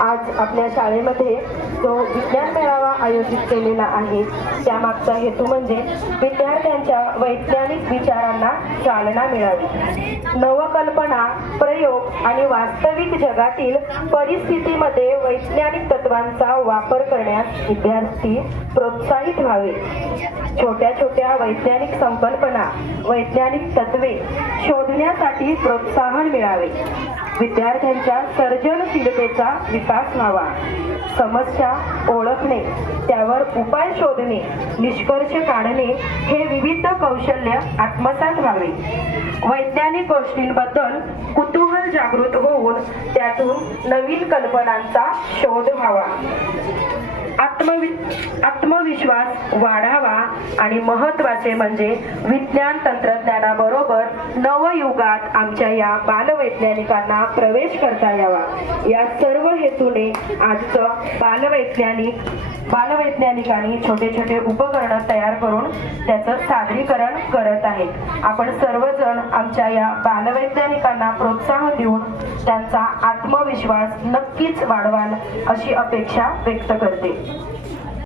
आज आपल्या शाळेमध्ये जो विज्ञान मेळावा आयोजित केलेला आहे त्यामागचा हेतू म्हणजे विद्यार्थ्यांच्या वैज्ञानिक विचारांना चालना मिळावी. नवकल्पना प्रयोग आणि वास्तविक जगातील परिस्थितीमध्ये वैज्ञानिक तत्वांचा वापर करण्यास विद्यार्थी प्रोत्साहित व्हावे. छोट्या छोट्या वैज्ञानिक संकल्पना वैज्ञानिक तत्वे शोधण्यासाठी प्रोत्साहन मिळावे. विद्यार्थ्यांच्या सर्जनशीलतेचा विकास व्हावा समस्या ओळखणे त्यावर उपाय शोधणे निष्कर्ष काढणे हे विविध कौशल्य आत्मसात व्हावे. वैज्ञानिक गोष्टींबद्दल कुतूहल जागृत होऊन त्यातून नवीन कल्पनांचा शोध व्हावा. आत्मविश्वास वाढावा आणि महत्त्वाचे म्हणजे विज्ञान तंत्रज्ञानाबरोबर नवयुगात आमच्या या बालवैज्ञानिकांना प्रवेश करता यावा. या सर्व हेतूने आजचं बालवैज्ञानिक बालवैज्ञानिकांनी छोटे छोटे उपकरण तयार करून त्याचं सादरीकरण करत आहेत. आपण सर्वजण आमच्या या बालवैज्ञानिकांना प्रोत्साहन देऊन त्यांचा आत्मविश्वास नक्कीच वाढवाल अशी अपेक्षा व्यक्त करते.